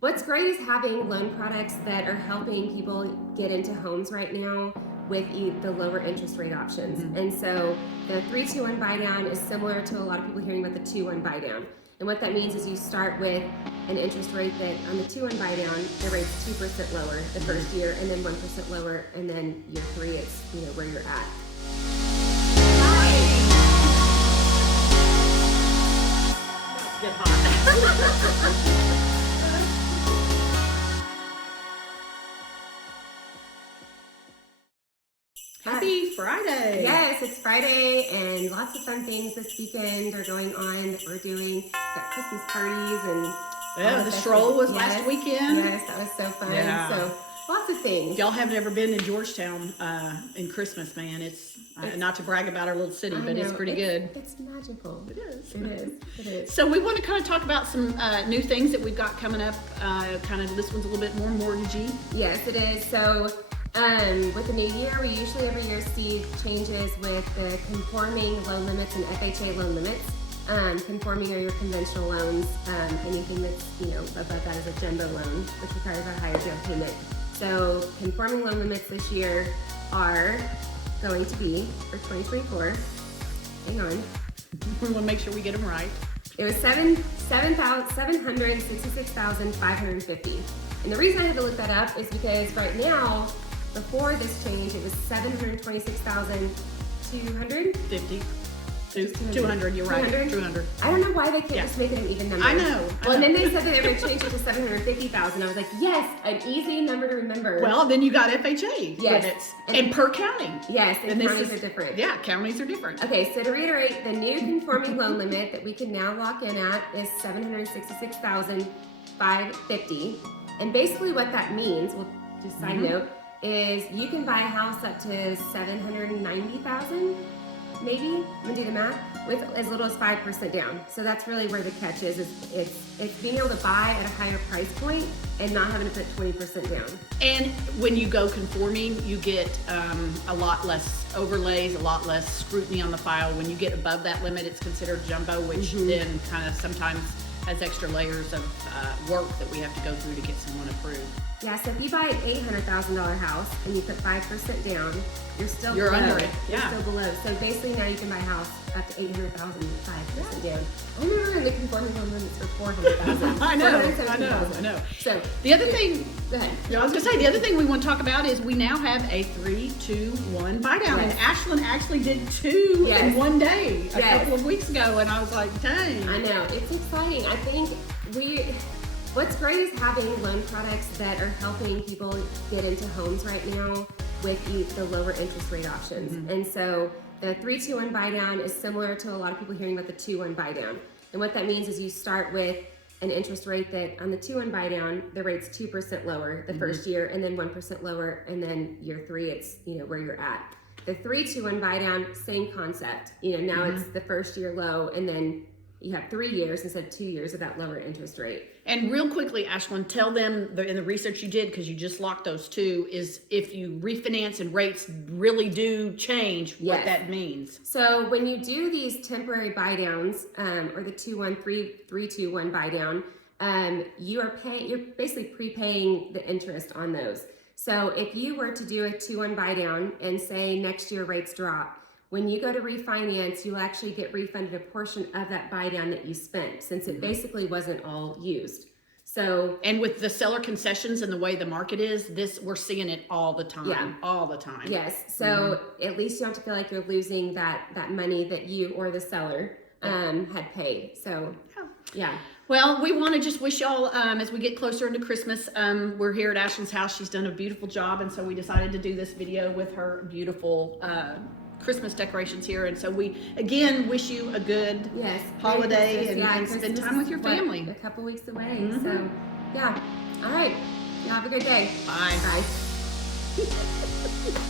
What's great is having loan products that are helping people get into homes right now with the lower interest rate options. And so the 3-2-1 Buydown is similar to a lot of people hearing about the 2-1 Buydown. And what that means is you start with an interest rate that on the 2-1 Buydown, the rate's 2% lower the first year, and then 1% lower, and then year 3, it's where you're at. Get hot. Happy Friday! Yes, it's Friday, and lots of fun things this weekend are going on that we're doing. We've got Christmas parties and the stroll was last weekend. Yes, that was so fun. Yeah. So lots of things. If y'all haven't ever been in Georgetown in Christmas, man, it's not to brag about our little city, but it's pretty good. It's magical. It is. It is. It is. So we want to kind of talk about some new things that we've got coming up. Kind of this one's a little bit more mortgagey. Yes, it is. So with the new year, we usually every year see changes with the conforming loan limits and FHA loan limits. Conforming are your conventional loans. Anything that's above that is a jumbo loan, which requires a higher down payment. So conforming loan limits this year are going to be for 2024. Hang on. We want to make sure we get them right. It was $766,550. And the reason I had to look that up is because right now, before this change, it was $726,200. 200, you're right. 200. I don't know why they can't just make it an even number. I know. Well, and then they said that they were change it to $750,000. I was like, yes, an easy number to remember. Well, then you got FHA Yes. limits. And per county. Yes, and this counties are different. Yeah, counties are different. Okay, so to reiterate, the new conforming loan limit that we can now lock in at is $766,550. And basically what that means, well, just side note, is you can buy a house up to $790,000, maybe, I'm gonna do the math, with as little as 5% down. So that's really where the catch is it's being able to buy at a higher price point and not having to put 20% down. And when you go conforming, you get a lot less overlays, a lot less scrutiny on the file. When you get above that limit, it's considered jumbo, which then kind of sometimes has extra layers of work that we have to go through to get someone approved. Yeah, so if you buy an $800,000 house and you put 5% down, you're still You're below. under it. You're Yeah. still below. So basically now you can buy a house up to $800,000 with 5% down. I remember in the conforming loan limits for $400,000. I know. So The other thing, go ahead. I was gonna say, the other thing we want to talk about is we now have a 3-2-1 Buydown. Yes. And Ashlynn actually did 2 in one day a Yes. couple of weeks ago, and I was like, dang. I know, it's exciting. I think what's great is having loan products that are helping people get into homes right now with the lower interest rate options. And so the 3-2-1 Buydown is similar to a lot of people hearing about the 2-1 Buydown. And what that means is you start with an interest rate that on the 2-1 Buydown, the rate's 2% lower the first year, and then 1% lower, and then year 3, it's where you're at. The 3-2-1 Buydown, same concept. Now it's the first year low, and then you have 3 years instead of 2 years of that lower interest rate. And real quickly, Ashlynn, tell them in the research you did, because you just locked those 2, is if you refinance and rates really do change, what that means. So when you do these temporary buydowns, or the 3-2-1 Buydown, you're basically prepaying the interest on those. So if you were to do a 2-1 Buydown and say next year rates drop, when you go to refinance, you'll actually get refunded a portion of that buydown that you spent, since it basically wasn't all used. So, and with the seller concessions and the way the market is, we're seeing it all the time. Yeah. All the time. Yes. So at least you don't have to feel like you're losing that money that you or the seller had paid. So, yeah. Well, we want to just wish y'all, as we get closer into Christmas, we're here at Ashlynn's house. She's done a beautiful job, and so we decided to do this video with her beautiful Christmas decorations here. And so we, again, wish you a good holiday and spend time with your family. A couple weeks away. So, yeah. All right. You have a good day. Bye. Bye.